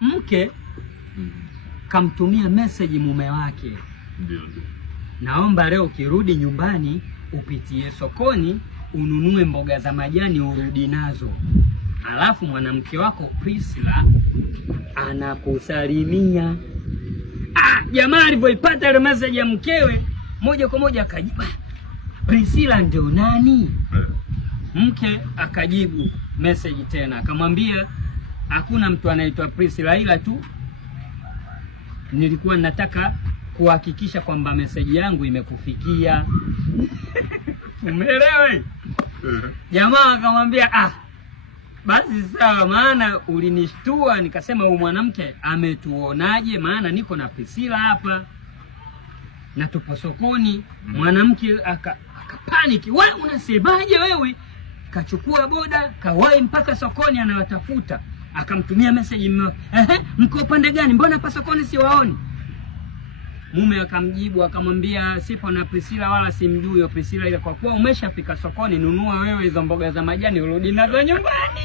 Mke kamtumia message mume wake, ndio, naomba leo ukirudi nyumbani upitie sokoni ununue mboga za majani urudi nazo. Alafu mwanamke wako Priscilla anakusalimia. Jamaa alivyoipata ile message ya mkewe moja kwa moja akajibu, Priscilla ndio nani? Mke akajibu message tena akamwambia, hakuna mtu anaitwa Priscilla, ila tu nilikuwa nataka kuhakikisha kwamba message yangu imekufikia. Umeelewa? Jamaa akamwambia, basi sawa, maana ulinishtua nikasema huyu mwanamke ametuonaje, maana niko na Priscilla hapa na tupo sokoni. Mwanamke akapaniki, wewe unasemaje wewe? Kachukua boda kawai mpaka sokoni anawatafuta, akamtumia message mko upande gani, mbona hapa sokoni siwaoni? Mume akamjibu akamwambia, sipo na Priscilla wala simjui huyo Priscilla, ile kwa kuwa umeshafika sokoni nunua wewe hizo mboga za majani urudi nazo nyumbani.